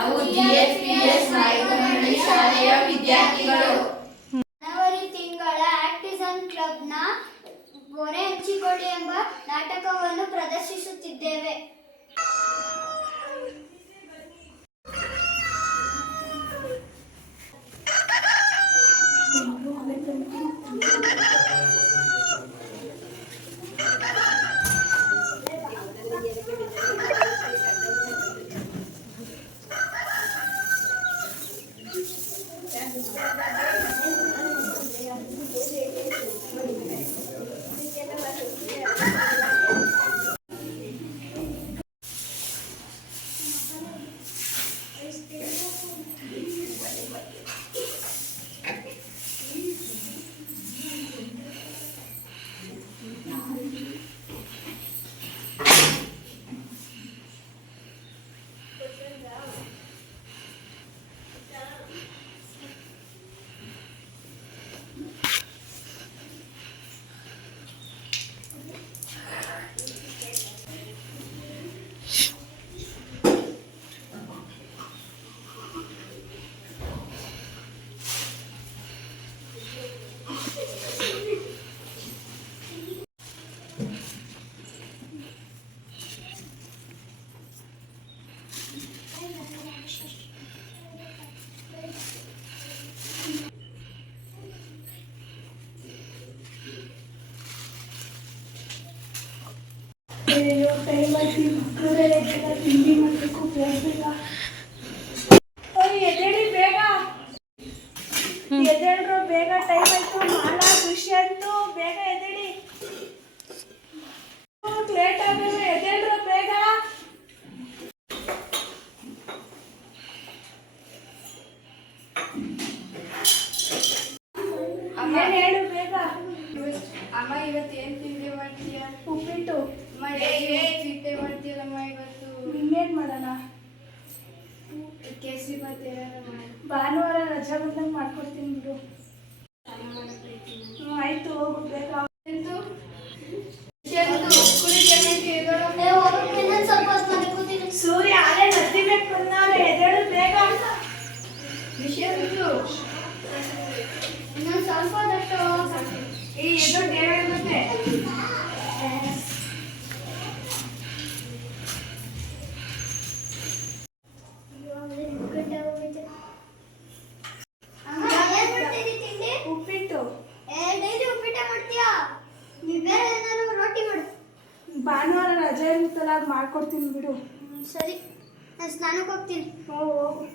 ನಾವು GSPS ನಾಯಕನಹಳ್ಳಿ ಶಾಲೆಯ ವಿದ್ಯಾರ್ಥಿಗಳು. ಜನವರಿ ತಿಂಗಳ ಆರ್ಟಿಸನ್ ಕ್ಲಬ್ನ ಗೊನೆ ಹಂಚಿಕೊಳ್ಳಿ ಎಂಬ ನಾಟಕವನ್ನು ಪ್ರದರ್ಶಿಸುತ್ತಿದ್ದೇವೆ. ತಿಂಡಿ ಮಾಡಬೇಕು ಬೇಗ ಎದ್ದೇಳಿ ಬೇಗ ಎದ್ದೇಳ್ರು ಬೇಗ ಟೈಮ್ ಆಯ್ತು. ಮಾಲಾ ದುಷ್ಯಂತು ಬೇಗ ಎದ್ದೇಳಿ, ಲೇಟ್ ಆಗಿದೆ, ಎದ್ದೇಳ್ರು ಬೇಗ. ಅಮ್ಮ ಹೇಳು ಬೇಗ. ಅಮ್ಮ ಇವತ್ತು ಏನ್ ತಿಂಡಿ ಮಾಡ್ತೀಯಾ? ಉಪ್ಪಿಟ್ಟು. ಚಿಟ್ಟೆ ಮಾಡ್ತೀಯಲ್ಲಮ್ಮ ಇವತ್ತು. ಇನ್ನೇನ್ ಮಾಡೋಣ? ಕೇಸರಿ ಬಾತ್ ಏನಾರ ಮಾಡಿ. ಭಾನುವಾರ ರಜಾ ಬಂದಂಗೆ ಮಾಡ್ಕೊಡ್ತೀನಿ ಬಿಡು. ಆಯ್ತು ಹೋಗು ಬೇಗ. ಸೂರ್ಯ ಆರೇ ನದಿಬೇಕು ಬಂದವ್ರೆ, ಎದ್ದೇಳು ಬೇಗ. ಇನ್ನೊಂದು ಸ್ವಲ್ಪ ಎದ್ದು ಟೇಬಲ್ ಮತ್ತೆ ಉಪ್ಪಿಟ್ಟು. ಡೈಲಿ ಉಪ್ಪಿಟ್ಟೆ ಮಾಡ್ತೀಯಾ? ನೀವು ಬೇರೆ ಏನಾದ್ರು ರೊಟ್ಟಿ ಮಾಡು. ಭಾನುವಾರ ರಜೆ ಇರುತ್ತಲ್ಲ, ಅದು ಮಾಡ್ಕೊಡ್ತೀನಿ ಬಿಡು. ಸರಿ, ನಾನು ಸ್ನಾನಕ್ಕೆ ಹೋಗ್ತೀನಿ. ಹೋಗು.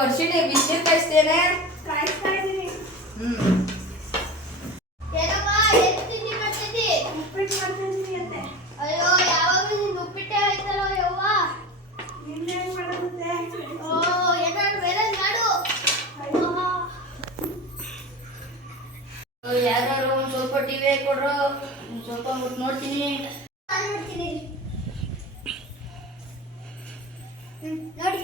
ವರ್ಷಿಣಿ ಬಿಸಿನೀರು ಕಾಯಿಸ್ತೇನೆ. ಕಾಯಿಸ್ತಾ ಇದ್ದೀನಿ. ಏನಮ್ಮ ಎಷ್ಟು ತಿಂಡಿ ಮಾಡ್ತಿದ್ದಿ? ಉಪ್ಪಿಟ್ಟು ಮಾಡ್ತಾ ಇದ್ದೀನಿ ಅಂತೆ. ಅಯ್ಯೋ, ಯಾವಾಗಲೂ ನಿಂದು ಉಪ್ಪಿಟ್ಟೆ ಆಯ್ತಲ್ಲ ಯವ್ವ. ನಿನ್ನೇನು ಮಾಡೋದಂತೆ? ಓ, ಏನಾದ್ರು ಬೇರೆ ಮಾಡು. ಯಾರು ಒಂದು ಸ್ವಲ್ಪ ಟಿವಿ ಕೊಡ್ರು, ಸ್ವಲ್ಪ ಹೊತ್ತು ನೋಡ್ತೀನಿ. ನಾನು ನೋಡ್ತೀನಿ ನೋಡಿ.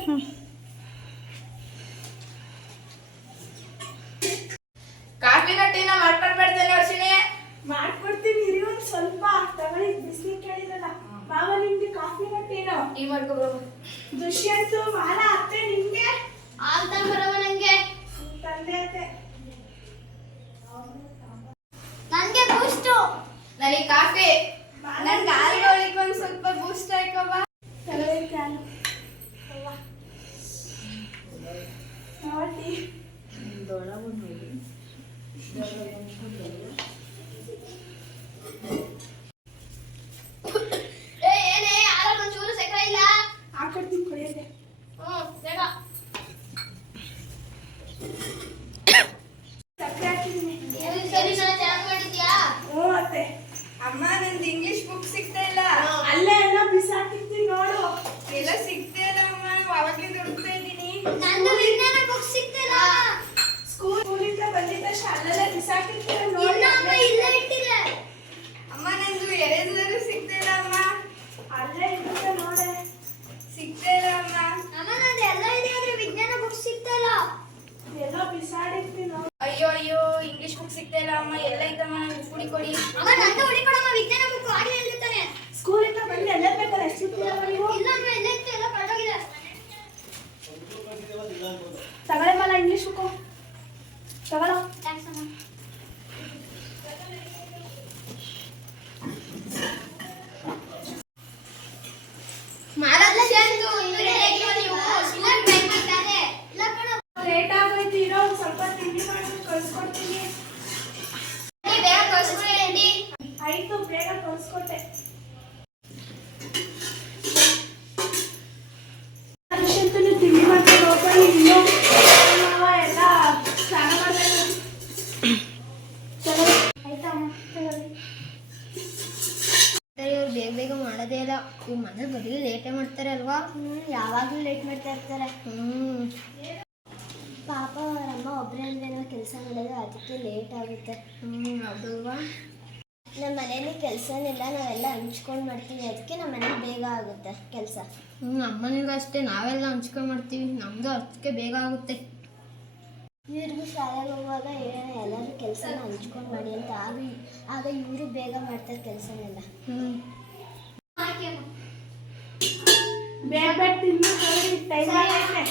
ಕಾಫಿನ ಟೀನ ಮಾಡ್ಕೊಡ್ಬೇಡ್ತೇನೆ ವರ್ಷಿಣಿ. ಮಾಡ್ಕೊಡ್ತೀನಿ ಇರಿ, ಒಂದು ಸ್ವಲ್ಪ ತಗೊಳ್ಳಿ. ಬಿಸಿನೀರು ಕೇಳಿದ್ರಲ್ಲ, ಮಾವ ನಿಮ್ಗೆ ಕಾಫಿ ಟೀನೋ? ಟೀ ಮಾಡ್ಕೊಬ. ದುಷ್ಯಂತು ಮಾಲಾ ಅತ್ತೆ ನಿಮ್ಗೆ ಆಗ್ತಾ ಬರವ ನಂಗೆ. ತಂದೆ ಅತ್ತೆ. ನನಗೆ ಬೂಸ್ಟು. ನನಗೆ ಕಾಫಿ. ನನ್ಗೆ ಹಾಲ್ಗಳಿಗೆ ಒಂದು ಸ್ವಲ್ಪ ಬೂಸ್ಟ್ ಹಾಕೋಬ. ತಗೊಳ್ಳಿ ಕ್ಯಾನು. ನೋಡಿ ಏನೇ ಯಾರು ಒಂಚೂರು ಸಕ್ಕರೆ ಇಲ್ಲ? ಹಾಕೊಡ್ತೀನಿ ಕುಡಿಯೋದೆ. ಬೇಗ. ಸಕ್ಕರೆ ಹಾಕಿದ್ದೀನಿ. ಸರಿ, ನಾನು ಚೆನ್ನಾಗಿ ಮಾಡಿದ್ಯಾ? ಹ್ಞೂ ಅತ್ತೆ. ಅಮ್ಮ, ನಂದು ಇಂಗ್ಲಿಷ್ ಬುಕ್ ಸಿಗ್ತಾ ಇಲ್ಲ. ಅಮ್ಮ ನಂದು ಹೊಡಿಕೊಡಮ್ಮ ವಿಜ್ಞಾನ ಬುಕ್ ಆಡಿ ಹೇಳ್ತಾನೆ ಸ್ಕೂಲಿಂದ ಬಂದು ಎಲ್ಲ ಬೇಕಾದ್ರೆ ಎಷ್ಟು ನೀವು ಇಲ್ಲ ಅಮ್ಮ ಎಲ್ಲ ಇತ್ತು ಎಲ್ಲ ಕಳೆದೋಗಿದೆ ತಗೊಳ್ಳೆ ಮಲ್ಲ ಇಂಗ್ಲೀಷ್ ಬುಕ್ಕು ತಗೊಳ್ಳೋ ಥ್ಯಾಂಕ್ಸ್ ಅಮ್ಮ ಲೇಟ್ ಆಗೋಯ್ತು ಇರೋ ಒಂದು ಸ್ವಲ್ಪ ತಿಂಡಿ ಮಾಡಿ ಕಳ್ಸ್ಕೊಡ್ತೀನಿ ಆಯ್ತು ಬೇಗ ಕಳ್ಸ್ಕೊಟ್ಟೆ ತಿಂಡಿ ಮಾಡ್ಕೊಂಡು ಹೋಗ್ಬನ್ನಿ ಇನ್ನೂ ನಾವು ಎಲ್ಲ ಸ್ನಾನ ಮಾಡಬೇಕು ಆಯ್ತಾ ಅಮ್ಮ ತಗೊಳ್ಳಿ ಇವ್ರು ಬೇಗ ಬೇಗ ಮಾಡೋದೇ ಇಲ್ಲ ಇವ್ರು ಮನೇಲಿ ಬರೀ ಲೇಟೇ ಮಾಡ್ತಾರೆ ಅಲ್ವಾ ಯಾವಾಗಲೂ ಲೇಟ್ ಮಾಡ್ತಾ ಇರ್ತಾರೆ ಪಾಪ ಅವರಮ್ಮ ಒಬ್ಬರೇ ಅಂದ್ರೆ ಕೆಲಸ ಮಾಡೋದು ಅದಕ್ಕೆ ಲೇಟ್ ಆಗುತ್ತೆ ಹೌದಲ್ವಾ ನಮ್ಮ ಮನೇಲಿ ಕೆಲಸನಿಲ್ಲ ನಾವೆಲ್ಲ ಹಂಚ್ಕೊಂಡು ಮಾಡ್ತೀವಿ ಅದಕ್ಕೆ ನಮ್ಮ ಮನೇಲಿ ಬೇಗ ಆಗುತ್ತೆ ಕೆಲಸ ಅಮ್ಮನಿಗೂ ಅಷ್ಟೇ ನಾವೆಲ್ಲ ಹಂಚ್ಕೊಂಡು ಮಾಡ್ತೀವಿ ನಮ್ಮದು ಅದಕ್ಕೆ ಬೇಗ ಆಗುತ್ತೆ ಇವ್ರಿಗೂ ಶಾಲೆಗೆ ಹೋಗುವಾಗ ಹೇಳೋಣ ಎಲ್ಲರೂ ಕೆಲಸನ ಹಂಚ್ಕೊಂಡು ಮಾಡಿ ಅಂತ ಆಗ ಇವರು ಬೇಗ ಮಾಡ್ತಾರೆ ಕೆಲಸನೆಲ್ಲ ಬೇಗ ಬೇಗ ತಿಂದು ಟೈಮ್ ಆಗೈತೆ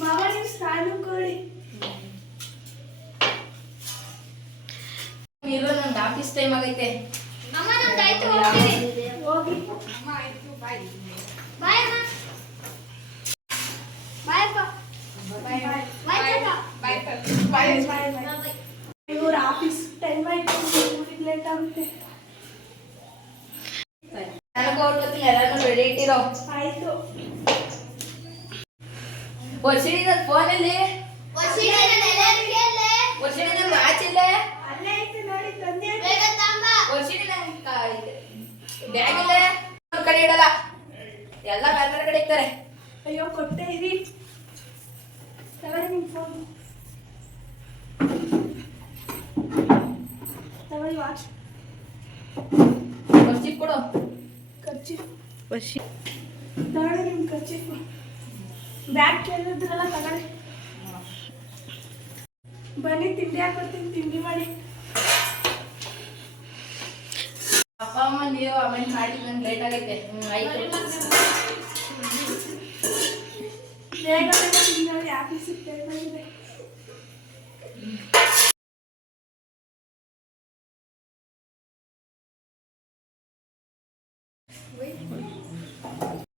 ಮಾವ ನೀವು ಸ್ನಾನ ಕೊಡಿ ಇರೋ ನಂದು ಆಫೀಸ್ ಟೈಮ್ ಆಗೈತೆ ಅಮ್ಮ ನಮ್ದು ಆಯ್ತು ಹೋಗ್ತೀವಿ ಹೋಗಿ ಬಾಯ್ ಅಮ್ಮ ಬಾಯ್ ಅಪ್ಪ ಬಾಯ್ ಬಾಯ್ ಬಾಯ್ ಇವ್ರ ಆಫೀಸ್ ಟೈಮ್ ಆಯ್ತು ಊರಿಗೆ ಲೇಟ್ ಆಗುತ್ತೆ ನನಗೂ ಹೊರಡ್ತೀನಿ ಎಲ್ಲಾನು ರೆಡಿ ಇಟ್ಟಿರೋ ಆಯ್ತು ವರ್ಷಿನ ಫೋನಲ್ಲಿ ವರ್ಷಿನ ಮ್ಯಾಚ್ ಇಲ್ಲೇ ಅಲ್ಲೇ ಐತೆ ನೋಡಿ ತಂದೆ ವರ್ಷಿನ ಬ್ಯಾಗ್ ಇಲ್ಲೇ ಒಂದ್ ಕಡೆ ಇಡಲ್ಲ ಎಲ್ಲ ಬೇರೆ ಬೇರೆ ಕಡೆ ಇರ್ತಾರೆ ಅಯ್ಯೋ ಕೊಟ್ಟೆ ಇರಿ ತಗೊಳ್ಳಿ ನಿಮ್ಮ ಫೋನ್ ತಗೊಳ್ಳಿ ವಾಚ್ ವರ್ಷಿ ಕೊಡು ಖರ್ಚಿಫ್ ತಗೊಳ್ಳಿ ನಿಮ್ಮ ಖರ್ಚಿಫ್ ಬ್ಯಾಗ್ ಕೇಳಿದ್ರಲ್ಲ ತಗೊಳ್ಳಿ ಬನ್ನಿ ತಿಂಡಿ ಹಾಕೊಡ್ತೀನಿ ತಿಂಡಿ ಮಾಡಿ ಅಪ್ಪ ಅಮ್ಮ ನೀವು ಆಮೇಲೆ ಮಾಡಿ ನಂಗೆ ಲೇಟ್ ಆಗೈತೆ ಆಯ್ತು ಬೇಗ ಬೇಗ ತಿಂಡಿ ಆಫೀಸಿಗೆ ಟೈಮ್ ಆಗಿದೆ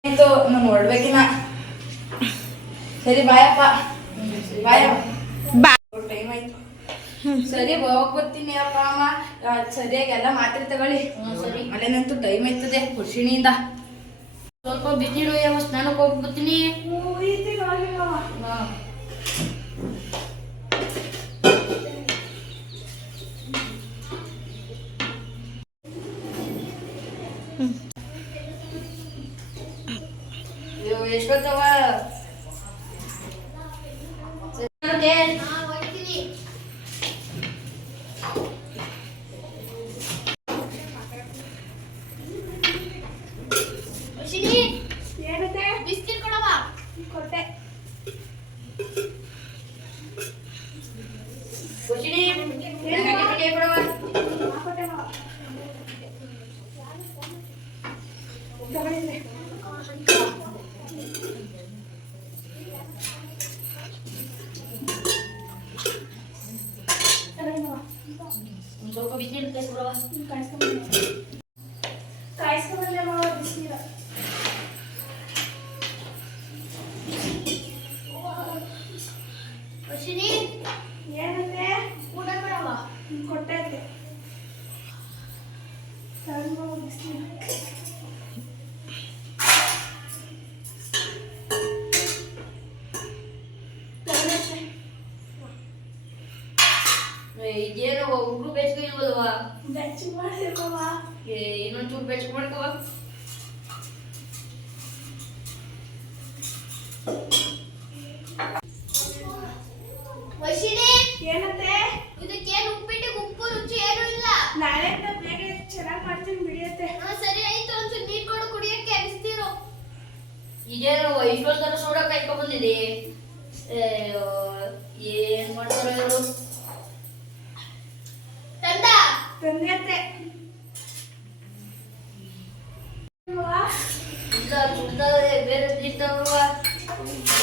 ಆಯ್ತು ನಾನು ಹೊರಡ್ಬೇಕಿನ ಸರಿ ಬಾಯಪ್ಪ ಟೈಮ್ ಆಯ್ತು ಸರಿ ಹೋಗ್ ಬರ್ತೀನಿ ಅಪ್ಪ ಅಮ್ಮ ಸರಿಯಾಗಿ ಎಲ್ಲ ಮಾತ್ರೆ ತಗೊಳ್ಳಿ ಸರಿ ಅಲ್ಲೇನಂತೂ ಟೈಮ್ ಆಯ್ತದೆ ಖುಷಿನಿಂದ ಸ್ವಲ್ಪ ಬಿಸಿ ಇಡು ಯಾವ ಸ್ನಾನಕ್ಕೆ ಹೋಗ್ಬಿಡ್ತೀನಿ ಈತಿ ನೋಡಿ ಮಾವ ಎಷ್ಟೊತ್ತವ ಏನಂತೆ ಬಿಸ್ಕಿಟ್ ಕೊಡವ ಕೊಟ್ಟೆ ಖುಷಿನಿ ಕೊಟ್ಟೆ ಮಾವ ತಗೊಳ್ಳಿ ಸ್ವಲ್ಪ ಬಿಸಿ ಇಡ್ತೇವೆ ಕಾಯಿಸ್ಕೊಂಡ್ಬಂದೆ ಮಾವ ಬಿಸಿನೀರ ಖುಷಿನಿ ಏನಂತೆ ಊಟ ಕೊಡವ ಕೊಟ್ಟೆ ತಗೊಂಡು ಮಾವ ಬಿಸಿನೀರ ಇದೇನೋ ಉಗುರು ಬೆಚ್ಕೊಳ್ಬೋದವ ಬೆಚ್ಚ ಮಾಡಿರ್ಕವ ಇನ್ನೊಂಚೂರು ಬೆಚ್ಚ ಮಾಡ್ಕವ ಖುಷಿನಿ ಏನಂತೆ ಇದಕ್ಕೇನು ಉಪ್ಪಿಟ್ಟಿಗೆ ಉಪ್ಪು ರುಚಿ ಏನೂ ಇಲ್ಲ ನಾಳೆಯಿಂದ ಬೇಗ ಚೆನ್ನಾಗಿ ಮಾಡ್ತೀನಿ ಬಿಡಿಯತ್ತೆ ಸರಿ ಆಯ್ತು ಒಂಚೂರು ನೀರು ಕೊಡು ಕುಡಿಯಕ್ಕೆ ಅನಿಸ್ತಿರೋ ಇದೇನೋ ಇಷ್ಟೊಂದು ಸೋಡ ಕಾಯ್ಕೊ ಬಂದಿದೆ ಏನ್ ಮಾಡ್ತಾರೋ ಇವರು ತಂದೆಯತ್ತೆ ಬೇರೆ ಇರ್ತಾವ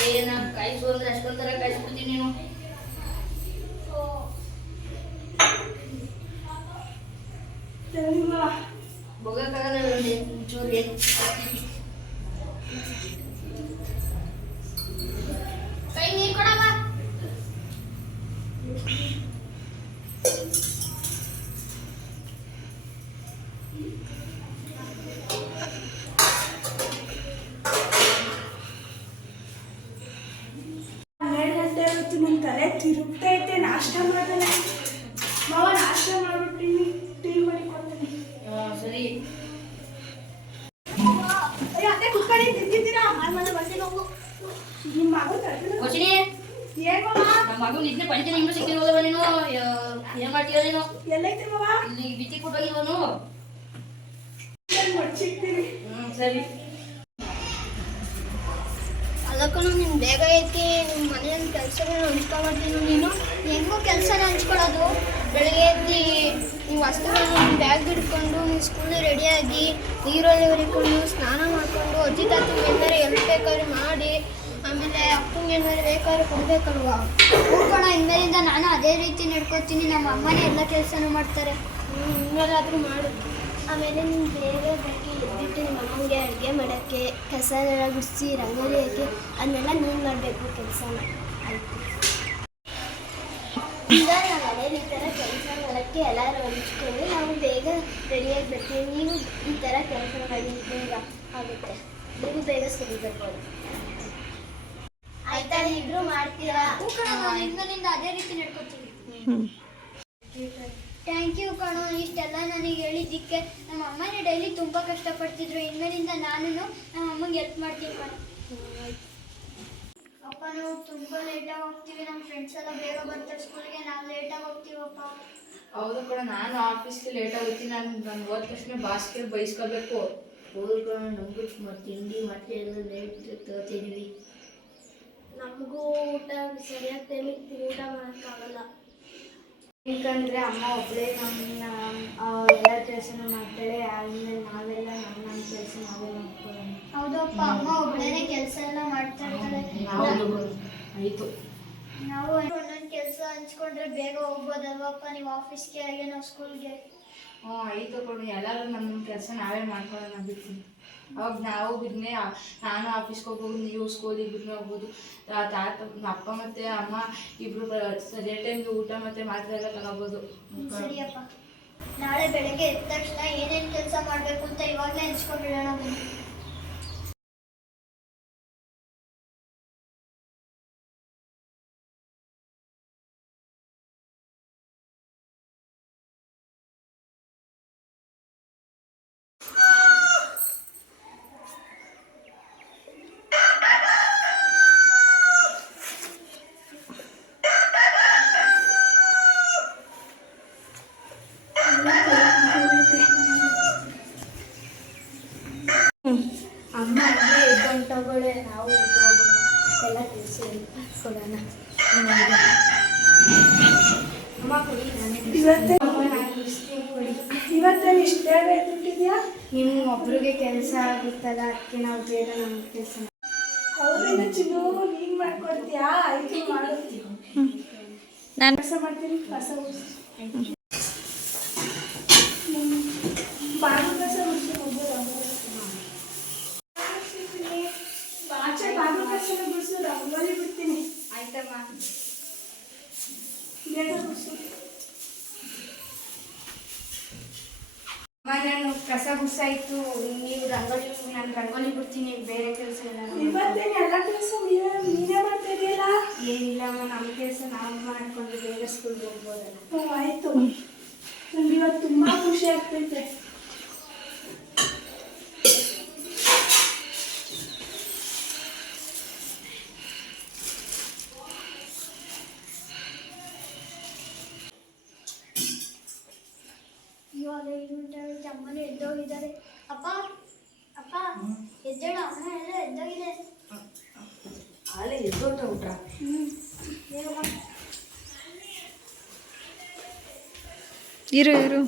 ಏನ ಕಾಯಿಸು ಅಂದ್ರೆ ಅಷ್ಟೊಂದರ ಕಾಯಿಸ್ಬಿಡ್ತೀನಿ ನೀನು. ಹೋಗಕ್ಕಾಗಲ್ಲ ಒಂಚೂರು ಏನು ಕೈ ನೀರು ಕೊಡಮ್ಮ. ನನ್ನ ತಲೆ ತಿರುಗ್ತೈತೆ. ನಾಷ್ಟ ಮಾಡೋಣ ಮಾವ, ನಾಷ್ಟ ಮಾಡ್ಬಿಟ್ಟಿನಿ, ಟೀ ಮಾಡಿ ಕೊಡ್ತೀನಿ. ಸರಿ. ಅಯ್ಯೋ ಅತ್ತೆ ಕುತ್ಕೊಳ್ಳಿ, ತಿಂದಿದ್ದೀರಾ? ಮನೆ ಬರ್ತೀನಿ ಹೋಗು. ನಿಮ್ಮ ಮಗು ವಚಿನಿ, ಏನ್ ಮಾವ? ನಮ್ಮ ಮಗು ನಿದ್ದೆ ಪಂಚೆ ನಿಮಿಷ ಸಿಕ್ಕಿರೋದವ ನೀನು. ಏನ್ ಮಾಡ್ತೀಯ ನೀನು? ಎಲ್ಲೈತೆ ಮಾವ? ಇಲ್ಲಿ ಬಿತ್ತಿ ಕೊಟ್ಟೋಗಿವನು. ಮಡ್ಚಿಕ್ತೀನಿ. ಸರಿ. ಅದಕ್ಕೂ ನೀನು ಬೇಗ ಐತಿ, ನಿಮ್ಮ ಮನೆಯಲ್ಲಿ ಕೆಲಸಗಳನ್ನ ಹಂಚ್ಕೊಬರ್ತೀನಿ. ನೀನು ಹೆಂಗೂ ಕೆಲಸನ ಹಂಚ್ಕೊಳ್ಳೋದು. ಬೆಳಗ್ಗೆ ಎದ್ದು ನೀವು ವಸ್ತುಗಳನ್ನ ಬ್ಯಾಗ್ ಹಿಡ್ಕೊಂಡು ನೀವು ಸ್ಕೂಲಿಗೆ ರೆಡಿಯಾಗಿ ನೀರಲ್ಲಿ ಹೊರಿಕೊಂಡು ಸ್ನಾನ ಮಾಡಿಕೊಂಡು ಅಜ್ಜಿ ತಾತಂಗೆ ಏನಾರು ಎಲ್ಲಿ ಬೇಕಾದ್ರೆ ಮಾಡಿ ಆಮೇಲೆ ಅಪ್ಪಂಗೆ ಏನಾರು ಬೇಕಾದ್ರೆ ಕೊಡಬೇಕಲ್ವಾ. ಹೋಗೋಣ, ಇನ್ಮೇಲಿಂದ ನಾನು ಅದೇ ರೀತಿ ನಡ್ಕೊತೀನಿ. ನಮ್ಮ ಅಮ್ಮನೇ ಎಲ್ಲ ಕೆಲಸನೂ ಮಾಡ್ತಾರೆ. ಇನ್ನೆಲ್ಲಾದರೂ ಮಾಡು. ಆಮೇಲೆ ನೀನು ಬೇಗ ಬೆಳಗ್ಗೆ ಎದ್ಬಿಟ್ಟು ನಿಮ್ಮ ಅಮ್ಮನಿಗೆ ಅಡುಗೆ ಮಾಡೋಕ್ಕೆ, ಕಸನೆಲ್ಲ ಗುಡಿಸಿ ರಂಗೋಲಿ ಹಾಕಿ ಅದನ್ನೆಲ್ಲ ನೀನು ಮಾಡಬೇಕು ಕೆಲಸನ. ಆಯಿತು. ಈಗ ನಾವು ಅದೇ ಈ ಥರ ಕೆಲಸ ಮಾಡೋಕ್ಕೆ ಎಲ್ಲರೂ ಹಂಚ್ಕೊಂಡು ನಾವು ಬೇಗ ರೆಡಿಯಾಗಿ ಬರ್ತೀವಿ. ನೀವು ಈ ಥರ ಕೆಲಸ ಮಾಡಿ ಬೇಗ ಆಗುತ್ತೆ. ನೀವು ಬೇಗ ಸರಿಬೇಕು ಅದು. ಆಯ್ತಾ? ನೀವಿಬ್ರು ಮಾಡ್ತೀರಾ? ನಿಮ್ಮಿಂದ ಅದೇ ರೀತಿ ನಡ್ಕೊತೀವಿ. ಥ್ಯಾಂಕ್ ಯು ಕಣೋ, ಇಷ್ಟೆಲ್ಲ ನನಗೆ ಹೇಳಿದ್ದಕ್ಕೆ. ನಮ್ಮ ಅಮ್ಮನೇ ಡೈಲಿ ತುಂಬ ಕಷ್ಟಪಡ್ತಿದ್ರು. ಇನ್ಮೇಲಿಂದ ನಾನು ನಮ್ಮ ಅಮ್ಮಂಗೆ ಹೆಲ್ಪ್ ಮಾಡ್ತೀನಿ ಕಣೋ. ಅಪ್ಪ, ನಾವು ತುಂಬ ಲೇಟಾಗಿ ಹೋಗ್ತೀವಿ. ನಮ್ಮ ಫ್ರೆಂಡ್ಸ್ ಎಲ್ಲ ಬೇಗ ಬರ್ತಾರೆ ಸ್ಕೂಲ್ಗೆ, ನಾವು ಲೇಟಾಗಿ ಹೋಗ್ತೀವಪ್ಪ. ಹೌದು ಕೂಡ ನಾನು ಆಫೀಸ್ಗೆ ಲೇಟಾಗಿ ಹೋಗ್ತೀನಿ. ನಾನು ಹೋದ ತಕ್ಷಣ ಬಾಸ್ಗೆ ಬೈಸ್ಕೋಬೇಕು. ಹೋಗ್ಕೊಂಡು ನಮಗೂ ತಿಂಡಿ ಮತ್ತೆ ಎಲ್ಲ ಲೇಟ್ ತಗೋತಿದ್ವಿ. ನಮಗೂ ಊಟ ಸರಿಯಾದ ಟೈಮಿಗೆ ಊಟ ಮಾಡೋಕ್ಕಾಗಲ್ಲ. ಯಾಕಂದರೆ ಅಮ್ಮ ಒಬ್ಬಳೇ ನಮ್ಮನ್ನ ಎಲ್ಲ ಕೆಲಸನೂ ಮಾಡ್ತಾಳೆ. ಆದ್ಮೇಲೆ ನಾವೆಲ್ಲ ನಮ್ಮ ಕೆಲಸ ನಾವೇ ಮಾಡ್ಕೊಳ್ಳೋಣ. ಹೌದಪ್ಪ, ಅಮ್ಮ ಒಬ್ಬಳೇ ಕೆಲಸ ಎಲ್ಲ ಮಾಡ್ತಾ ಇರ್ತಾಳೆ. ಆಯಿತು. ನಾವು ಒಂದೊಂದು ಕೆಲಸ ಹಂಚ್ಕೊಂಡ್ರೆ ಬೇಗ ಹೋಗ್ಬೋದಲ್ವಪ್ಪ? ನೀವು ಆಫೀಸ್ಗೆ ಹಾಗೆ ನಾವು ಸ್ಕೂಲ್ಗೆ. ಹ್ಞೂ ಆಯಿತು ಕೊಡು. ಎಲ್ಲರೂ ನಮ್ಮ ಕೆಲಸ ನಾವೇ ಮಾಡ್ಕೊಳ್ಳೋಣ ಬಿಡ್ತೀನಿ. ಅವಾಗ ನಾವು ಬಿಡ್ನೆ ನಾನು ಆಫೀಸ್ಗೆ ಹೋಗ್ಬೋದು, ನೀವು ಸ್ಕೂಲಿಗೆ ಬಿಡ್ನೆ ಹೋಗ್ಬೋದು. ತಾತ ಅಪ್ಪ ಮತ್ತು ಅಮ್ಮ ಇಬ್ಬರು ಸರಿಯಾದ ಟೈಮ್ಗೆ ಊಟ ಮತ್ತು ಮಾತ್ರೆ ಎಲ್ಲ ತಗೋಬೋದು. ಸರಿಯಪ್ಪ. ನಾಳೆ ಬೆಳಗ್ಗೆ ಎದ್ದ ತಕ್ಷಣ ಏನೇನು ಕೆಲಸ ಮಾಡಬೇಕು ಅಂತ ಇವಾಗಲೇ ಹಂಚ್ಕೊಂಡ್ಬಿಡೋಣ. ಅಮ್ಮ ಅಂದರೆ ಎದ್ದೊಂದು ತಗೊಳ್ಳೆ, ನಾವು ಎದ್ದು ಹೋಗೋಣ. ಎಲ್ಲ ಕೆಲಸ ಕೊಡೋಣ. ಅಮ್ಮ ಕೊಡಿ, ಇವತ್ತೇನು ಇಷ್ಟು ಬೇಗ ಎದ್ಬಿಟ್ಟಿದ್ಯಾ? ನಿಮ್ಮ ಒಬ್ರಿಗೆ ಕೆಲಸ ಆಗುತ್ತಲ್ಲ, ಅದಕ್ಕೆ ನಾವು ಬೇಗ ನಮ್ಮ ಕೆಲಸ. ಹೌದೇನು ಚಿನ್ನು, ನೀನು ಮಾಡ್ಕೊಡ್ತೀಯಾ? ಆಯ್ತು ಮಾಡು. ನಾನು ಕೆಲಸ ಮಾಡ್ತೀನಿ. ಕಸ ಗುಡಿಸಿ ಬಾಗಿಲು ಕಸ ಗುಡಿಸಿ ಆಚೆ ಬಾಗಿಲು ಕಸ ಗುಡಿಸು, ರಂಗೋಲಿ ಬಿಡ್ತೀನಿ. ಆಯ್ತಮ್ಮ. ಬೇಗ ಗುಡಿಸು. ಅಮ್ಮ, ನಾನು ಕಸ ಗುಡ್ಸಾಯ್ತು. ನೀವು ರಂಗೋಲಿ, ನಾನು ರಂಗೋಲಿ ಬಿಡ್ತೀನಿ. ಬೇರೆ ಕೆಲಸ ಇಲ್ಲ. ಇವತ್ತೇನು ಎಲ್ಲ ಕೆಲಸ ನೀನೇ ಮಾಡ್ತಾ ಇದೆಯಲ್ಲ? ಏನಿಲ್ಲ ಅಮ್ಮ, ನಮ್ಮ ಕೆಲಸ ನಾವು ಮಾಡ್ಕೊಂಡು ಬೇಗ ಸ್ಕೂಲ್ಗೆ ಹೋಗ್ಬೋದಲ್ಲ. ಹ್ಞೂ ಆಯಿತು. ನನಗೆ ಇವತ್ತು ತುಂಬ ಖುಷಿ ಆಗ್ತೈತೆ. ಇವಾಗ 5 ಗಂಟೆ ಆಗುತ್ತೆ. ಅಮ್ಮನೇ ಎದ್ದೋಗಿದ್ದಾರೆ. ಅಪ್ಪ ಅಪ್ಪ ಎದ್ದೇಳು, ಅಮ್ಮ ಎಲ್ಲ ಎದ್ದೋಗಿದೆ. ಹಾಲೆ ಎದ್ದೋಟ ಊಟ. ಬೇಗ ಬಾ. ಇರು ಇರು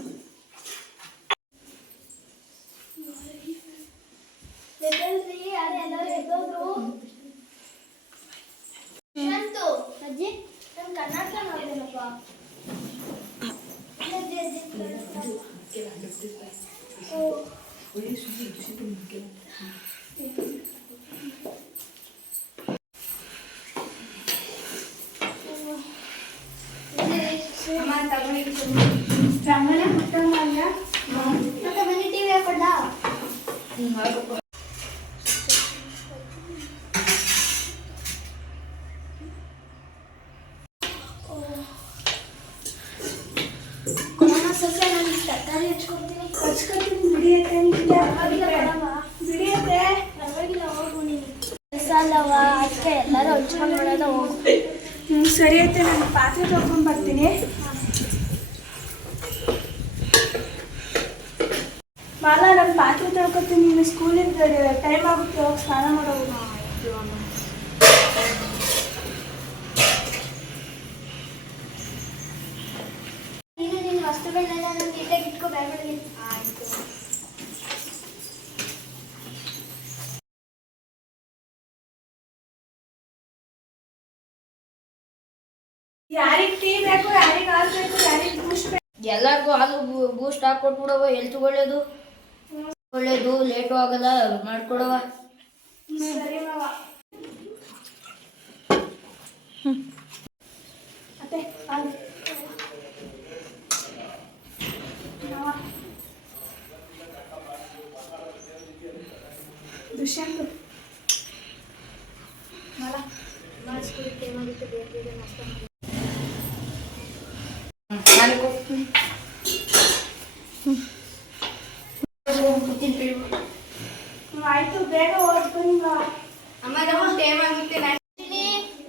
ಅಜ್ಜಿ ನಾನು ಕರ್ನಾಟಕ ನೋಡ್ತೀನಪ್ಪ. ಅಮ್ಮ ತಗೊಳ್ಳಿ ರಂಗನೆ ಮುಟ್ಟಂಗಲ್ಲ. ಮತ್ತೆ ಮನೆ ಟಿವಿ ಹಾಕೊಂಡ ಸ್ವಲ್ಪ ನಾನು ತರಕಾರಿ ಹಚ್ಕೊಡ್ತೀನಿ. ಹಚ್ಕೊತೀನಿ ಬಿಡಿಯತ್ತೆ ನಿಮ್ಗೆ. ಬಿಡಿಯತ್ತೆ. ಪರವಾಗಿಲ್ಲ ಹೋಗು ನೀನು. ಕೆಲಸ ಅಲ್ಲವ ಅದಕ್ಕೆ ಎಲ್ಲರೂ ಹಚ್ಕೊಂಡು ಮಾಡೋದ ಹೋಗು. ಸರಿ ಐತೆ, ನಾನು ಪಾತ್ರೆ ತೊಗೊಂಡು ಬರ್ತೀನಿ. ಮಾಲ ನಾನು ಪಾತ್ರೆ ತೊಳ್ಕೊತೀನಿ, ನೀನು ಸ್ಕೂಲಿಂದ ಟೈಮ್ ಆಗುತ್ತೆ, ಹೋಗಿ ಸ್ನಾನ ಮಾಡೋದು. ನೀನು ನಿನ್ನ ವಸ್ತುಗಳನ್ನೆಲ್ಲ ನಾನು ನೀಟಾಗಿ ಇಟ್ಕೋ ಬ್ಯಾಗ್ಗಳಲ್ಲಿ. ಆಯಿತು. ಯಾರಿಗೆ ಟೀ ಬೇಕು, ಯಾರಿಗೆ ಹಾಲು ಬೇಕು, ಯಾರಿಗೆ ಬೂಸ್ಟ್ ಬೇಕು? ಎಲ್ಲರಿಗೂ ಹಾಲು ಬೂಸ್ಟ್ ಹಾಕೊಟ್ಬಿಡವ, ಹೆಲ್ತ್ ಒಳ್ಳೇದು ಒಳ್ಳೇದು, ಲೇಟು ಆಗಲ್ಲ, ಮಾಡ್ಕೊಡವ. ಸರಿ ಮಾವ. ಅತ್ತೆ ಹಾಲು. ಮಾವ. ದುಷ್ಯಂತ್ ಮಾಲ. ಸ್ಕೂಲ್ ಟೈಮ್ ಆಗಿತ್ತು, ಬೇರೆ ಬೇರೆ ನಾಷ್ಟ ಮಾಡಿ. ನಾನು ಹೋಗ್ತೀನಿ. ಆಯ್ತು, ಬೇಗ ಓದ್ಕೊಂಡು ಮಾವ. ಅಮ್ಮ ನಮ್ಗೆ ಟೈಮ್ ಆಗುತ್ತೆ.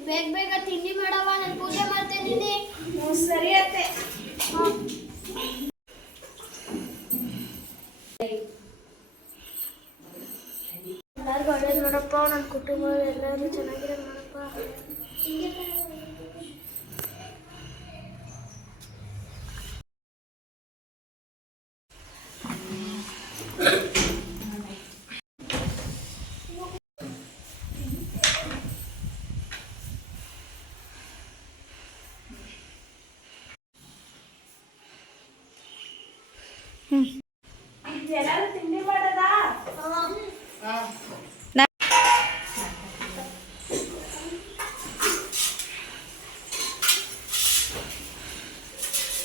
ಬೇಗ ಬೇಗ ತಿಂಡಿ ಮಾಡವ, ನಾನು ಪೂಜೆ ಮಾಡ್ತೇನೆ. ಸರಿ ಅತ್ತೆ. ಎಲ್ಲರಿಗೂ ಒಳ್ಳೇದು ನೋಡಪ್ಪ, ನನ್ನ ಕುಟುಂಬ ಎಲ್ಲರೂ ಚೆನ್ನಾಗಿರೋದು ನೋಡಪ್ಪ. ಎಲ್ಲರೂ ತಿಂಡಿ ಮಾಡೋದಾ?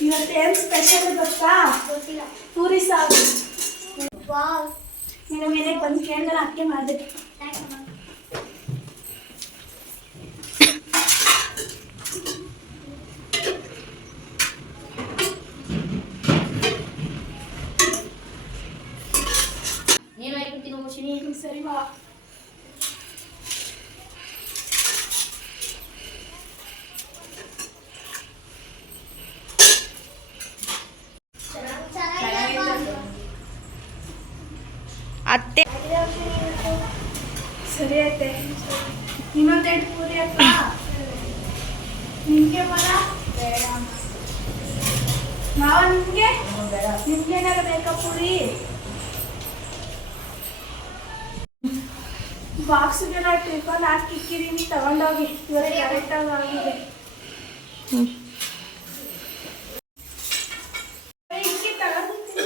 ಇವತ್ತೇನು ಸ್ಪೆಷಲ್ ಗೊತ್ತಾ? ಗೊತ್ತಿಲ್ಲ. ಪೂರಿ ಸಾರು. ವಾವ್, ನೀನು ಮನೆಗೆ ಬಂದು ಕೇಳಿದ್ರೆ ಅಕ್ಕೆ ಮಾಡಿದೆ. ಥ್ಯಾಂಕ್ಸ್ ಅಮ್ಮ. ನೀನು ಹೇಳ್ಬಿಡ್ತೀನಿ ಮುಷಿನಿ. ಸರಿ ಮಾವ. ಅತ್ತೆ ಸರಿ ಐತೆ. ಇನ್ನೊಂದೆರಡು ಪೂರಿ ಅಕ್ಕ. ನಿಮಗೆ ಮರ ಬೇಡ ಮಾವ, ನಿಮಗೆ ನಿಮ್ಗೇನಾದ್ರು ಬೇಕಾ ಪೂರಿ? ಬಾಕ್ಸ್ಗೆ ನಾ ಟಿಫನ್ ಹಾಕಿಕ್ಕಿದ್ದೀನಿ, ತಗೊಂಡೋಗಿ. ಇವತ್ತು ಕರೆಕ್ಟಾಗಿ ಆಗಿದೆ. ಇಕ್ಕಿ ತಗೊಂಡಿದ್ದೀನಿ.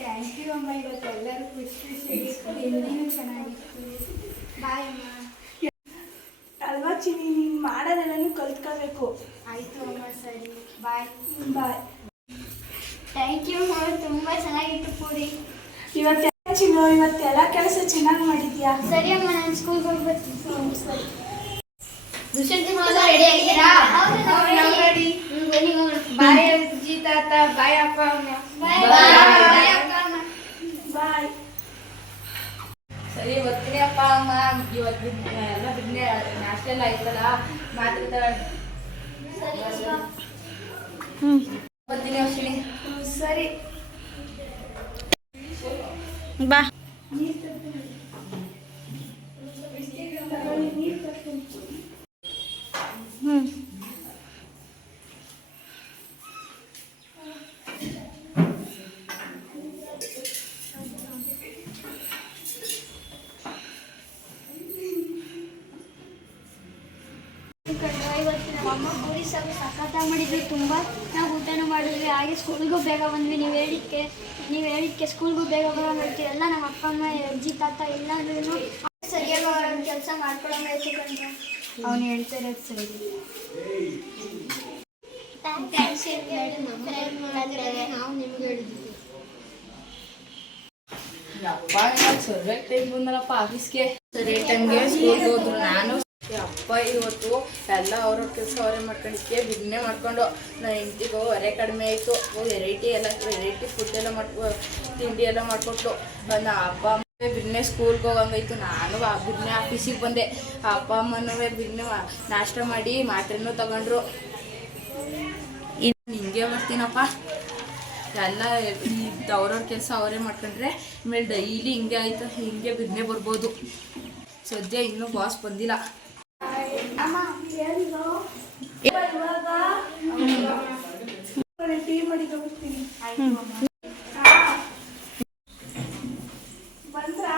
ಥ್ಯಾಂಕ್ ಯು ಅಮ್ಮ. ಇವತ್ತೆಲ್ಲರೂ ಖುಷಿ ಖುಷಿಯಾಗಿತ್ತು, ತಿಂಡಿನೂ ಚೆನ್ನಾಗಿತ್ತು. ಬಾಯ್ ಅಮ್ಮ. ಅಲ್ವಾ ಚಿನಿ, ನೀನು ಮಾಡೋದೆಲ್ಲನೂ ಕಲ್ತ್ಕೋಬೇಕು. ಆಯಿತು ಅಮ್ಮ, ಸರಿ ಬಾಯ್. ಬಾಯ್. ಥ್ಯಾಂಕ್ ಯು, ತುಂಬ ಚೆನ್ನಾಗಿತ್ತು ಪೂರಿ. ಇವತ್ತೆಲ್ಲ ಚಿನ್ನು, ಇವತ್ತೆಲ್ಲ ಕೆಲಸ ಚೆನ್ನಾಗಿ ಮಾಡಿದ್ಯಾ. ಸರಿ ಅಮ್ಮ, ನಾನು ಸ್ಕೂಲ್ಗೆ ಹೋಗ್ಬರ್ತೀನಿ. ಸರಿ. ದುಷ್ಯಂತ್ ರೆಡಿ ಆಗಿದ್ದೀರಾ? ನಾವು ರೆಡಿ. ಬನ್ನಿ ಹೋಗೋಣ. ಬಾಯ್ ಅಜ್ಜಿ ತಾತ, ಬಾಯ್ ಅಪ್ಪ ಅಮ್ಮ. ಬಾಯ್ ಬಾಯ್. ಬಾಯ್ ಅಕ್ಕ ಅಮ್ಮ. ಬಾಯ್. ಸರಿ ಬರ್ತೀನಿ ಅಪ್ಪ ಅಮ್ಮ. ಇವತ್ತು ಎಲ್ಲ ಬಿಡ್ನೆ ನಾಷ್ಟ ಎಲ್ಲ ಆಯ್ತಲ್ಲ, ಮಾತ್ರ ಸರಿ ಅಕ್ಕ. ಬರ್ತೀನಿ ಅಶ್ವಿನಿ. ಸರಿ. ಬಾ. ನೀರು ನಮ್ಮಮ್ಮ ಪೂರಿ ಸಾಗು ಸಖತ್ತಾಗಿ ಮಾಡಿದ್ವಿ ತುಂಬ. ನಾವು ಊಟನೂ ಮಾಡಿದ್ವಿ, ಹಾಗೆ ಸ್ಕೂಲ್ಗೂ ಬೇಗ ಬಂದ್ವಿ. ನೀವು ಹೇಳಿದ್ಕೆ ಸ್ಕೂಲ್ಗೂ ಬೇಗ ಬೇಗ ಮಾಡ್ತೀವಿ. ಎಲ್ಲ ನಮ್ಮ ಅಪ್ಪ ಅಮ್ಮ ಅಜ್ಜಿ ತಾತ ಎಲ್ಲರೂ ಸರಿಯಾಗಿ ಕೆಲಸ ಮಾಡ್ಕೊಳ್ಳೋಣ ಆಯ್ತು ಕಂಡ್ರೆ. ಅವ್ನು ಹೇಳ್ತಾ ಇರೋದು ಸರಿ. ನಾವು ನಿಮ್ಗೆ ಹೇಳಿದ್ವಿ. ಅಪ್ಪ ಸರಿಯಾಗಿ ಟೈಮ್ ಬಂದಲ್ಲಪ್ಪ ಆಫೀಸ್ಗೆ. ಸರಿಯಾಗಿ ಟೈಮ್ಗೆ ಸ್ಕೂಲ್ಗೆ ಹೋದ್ರು. ನಾನು ಅಪ್ಪ ಇವತ್ತು ಎಲ್ಲ ಅವ್ರವ್ರ ಕೆಲಸ ಅವರೇ ಮಾಡ್ಕೊಂಡಿದ್ದೆ. ಬಿನ್ನೆ ಮಾಡ್ಕೊಂಡು ನನ್ನ ಹೆಂಡ್ತಿಗೂ ಹೊರೆ ಕಡಿಮೆ ಆಯಿತು. ವೆರೈಟಿ ಫುಡ್ ಎಲ್ಲ ತಿಂಡಿ ಎಲ್ಲ ಮಾಡಿಕೊಟ್ಲು. ನನ್ನ ಅಪ್ಪ ಅಮ್ಮ ಬಿನ್ನೆ ಸ್ಕೂಲ್ಗೆ ಹೋಗಂಗಾಯ್ತು. ನಾನು ಬಿನ್ನೆ ಆಫೀಸಿಗೆ ಬಂದೆ. ಅಪ್ಪ ಅಮ್ಮನೂ ಬಿನ್ನೆ ನಾಷ್ಟ ಮಾಡಿ ಮಾತ್ರೆನೂ ತಗೊಂಡ್ರು. ಹಿಂಗೆ ಬರ್ತೀನಪ್ಪ. ಎಲ್ಲ ಅವ್ರವ್ರ ಕೆಲಸ ಅವರೇ ಮಾಡ್ಕೊಂಡ್ರೆ ಆಮೇಲೆ ಡೈಲಿ ಹಿಂಗೆ ಆಯ್ತು. ಹಿಂಗೆ ಬಿನ್ನೆ ಬರ್ಬೋದು. ಸದ್ಯ ಇನ್ನೂ ಬಾಸ್ ಬಂದಿಲ್ಲ. ಅಮ್ಮ ಹೇಳಿದ್ರು ಇವಾಗ ಟೀ ಮಾಡಿ ಹೋಗ್ತೀನಿ. ಬಂದ್ರಾ?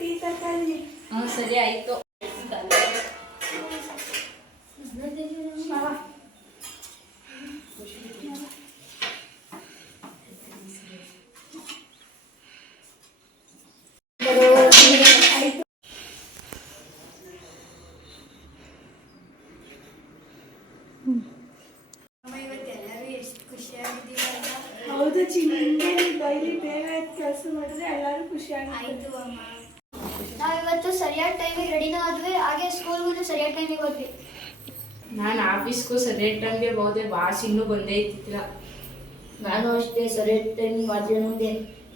ಟೀ ತಕೊಳ್ಳಿ. ಹ್ಞೂ ಸರಿ ಆಯಿತು. ಇವತ್ತೆಲ್ಲರೂ ಎಷ್ಟು ಖುಷಿಯಾಗಿದ್ದೀವಲ್ಲ. ಹೌದು ಚಿನ್ನಿ, ಡೈಲಿ ಬೇಗ ಕೆಲಸ ಮಾಡಿದ್ರೆ ಎಲ್ಲರೂ ಖುಷಿಯಾಗಿ. ಆಯ್ತು ಅಮ್ಮ. ನಾವಿವತ್ತು ಸರಿಯಾದ ಟೈಮಿಗೆ ರೆಡಿನೂ ಆದ್ವಿ, ಹಾಗೆ ಸ್ಕೂಲ್ಗೂ ಸರಿಯಾದ ಟೈಮಿಗೆ ಹೋದ್ವಿ. ನಾನು ಆಫೀಸ್ಗೂ ಸರಿಯಾದ ಟೈಮ್ಗೆ ಹೋದೆ. ಬಾಸ್ ಇನ್ನೂ ಬಂದೇ ಇತ್ತಿಲ್ಲ. ನಾನು ಅಷ್ಟೇ ಸರಿಯಾದ ಟೈಮಿಗೆ ಮಾತ್ರ ಮುಂದೆ.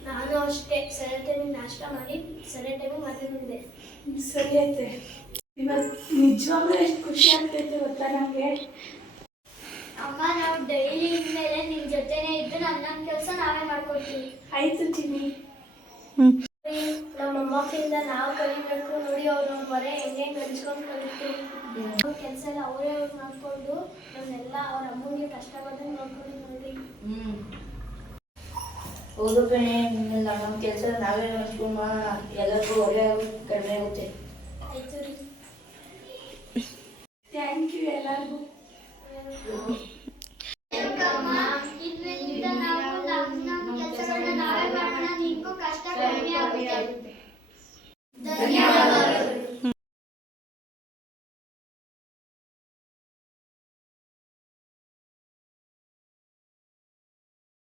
ನಾನು ಅಷ್ಟೇ ಸರಿಯಾದ ಟೈಮಿಗೆ ನಾಷ್ಟ ಮಾಡಿ ಸರಿಯಾದ ಟೈಮಿಗೆ ಮಾತಾಡಿದ್ದೆ. ಸರಿ ಐತೆ. ಇವತ್ತು ನಿಜವಾಗ್ಲೂ ಎಷ್ಟು ಖುಷಿ ಆಗ್ತೈತೆ ಗೊತ್ತಾ ನನಗೆ. ಅಮ್ಮ, ನಾವು ಡೈಲಿ ಇನ್ಮೇಲೆ ನಿಮ್ಮ ಜೊತೆನೇ ಇದ್ದು ನನ್ನ ಕೆಲಸ ನಾವೇ ಮಾಡ್ಕೊಡ್ತೀವಿ. ಆಯ್ತು ಚಿನ್ನಿ. ನಮ್ಮ ಮೊಮ್ಮಕ್ಕಳಿಂದ ನಾವು ಕಲಿಬೇಕು ನೋಡಿ. ಅವ್ರ ಹೊರೆ ಹೆಂಗೆ ಕಲಿಸ್ಕೊಂಡು ಕಲಿತೀವಿ. ಅವ್ರ ಕೆಲಸ ಎಲ್ಲ ಅವರೇ ಮಾಡ್ಕೊಂಡು ನಮ್ಮೆಲ್ಲ ಅವ್ರ ಅಮ್ಮನಿಗೆ ಕಷ್ಟ ಬಂದಂಗೆ ನೋಡ್ಕೊಂಡು ನೋಡಿ. ಹೌದು ಕಣೆ, ನಮ್ಮ ಕೆಲಸ ನಾವೇ ನೋಡ್ಕೊಂಡು ಮಾಡೋಣ. ಎಲ್ಲರಿಗೂ ಹೊರೆ ಕಡಿಮೆ